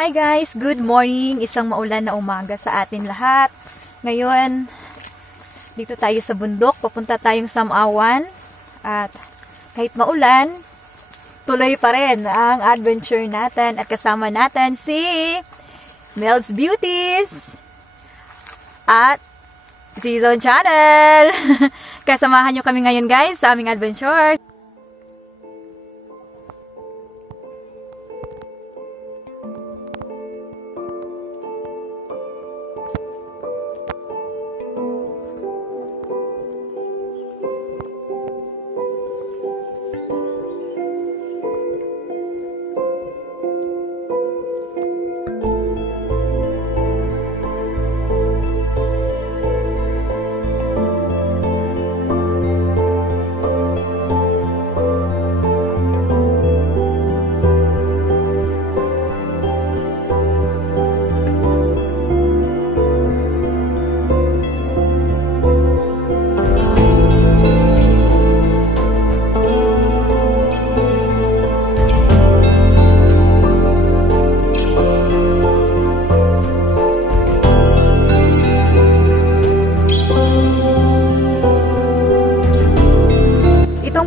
Hi guys! Good morning! Isang maulan na umaga sa atin lahat. Ngayon, dito tayo sa bundok. Papunta tayong Samawan. At kahit maulan, tuloy pa rin ang adventure natin. At kasama natin si Melv's Beauties at Season Channel. Kasamahan nyo kami ngayon guys sa aming adventure.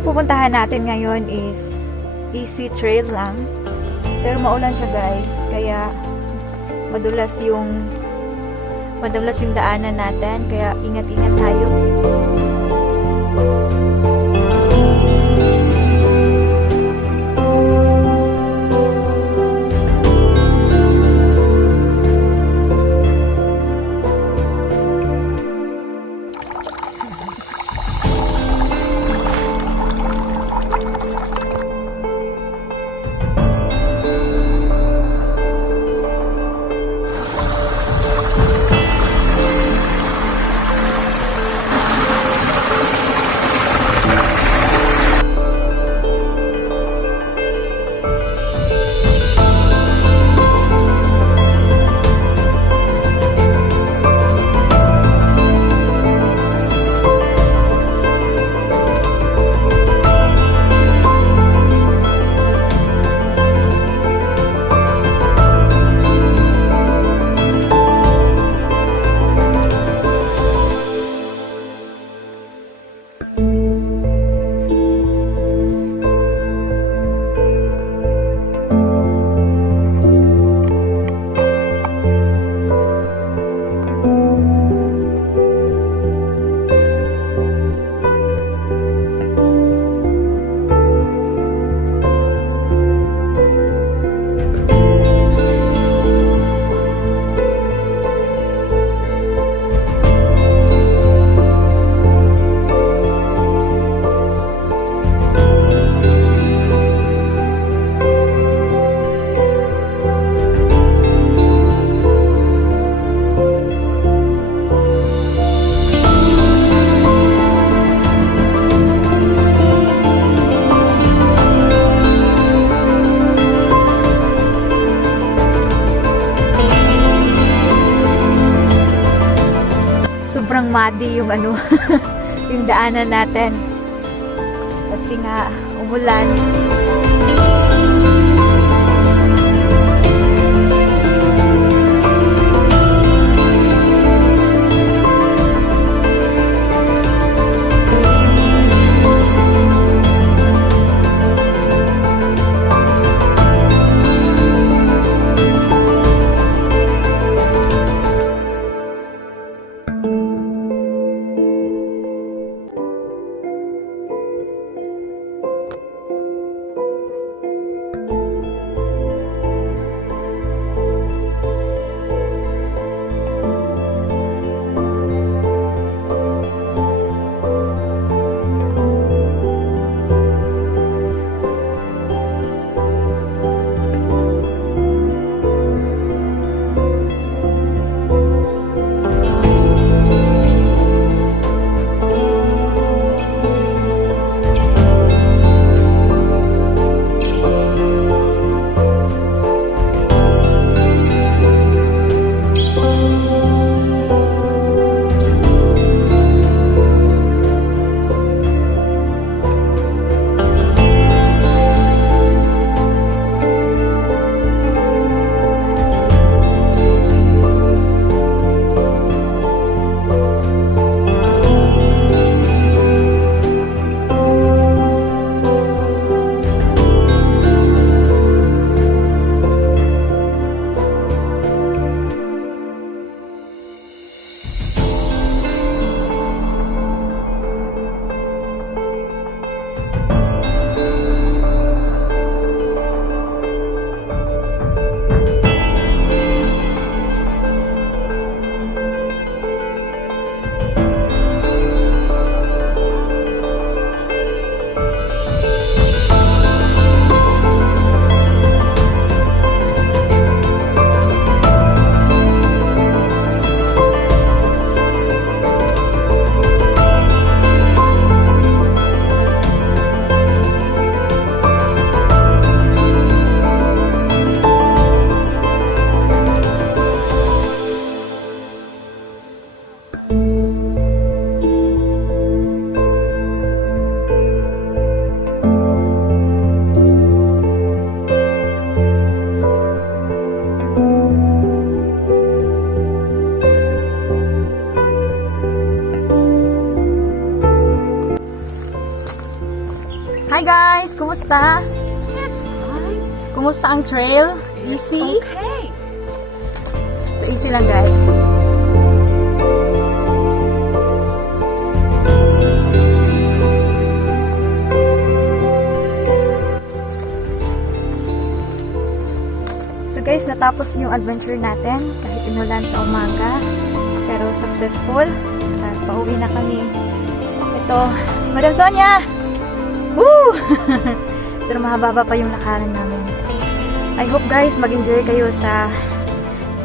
Pupuntahan natin ngayon is easy trail lang, pero maulan siya guys, kaya madulas yung daanan natin, kaya ingat-ingat tayo. Sobrang muddy yung yung daanan natin kasi nga umulan. guys, kumusta? It's fine. Kumusta ang trail? Easy? Okay. So, easy lang guys. So guys, natapos yung adventure natin kahit inulan sa umaga. Pero successful. At pauwi na kami. Ito, Madam Sonia! Woo! Pero mahaba pa yung lakaran namin. I hope guys mag-enjoy kayo sa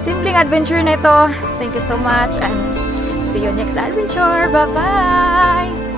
simpleng adventure na ito. Thank you so much and see you next adventure. Bye-bye!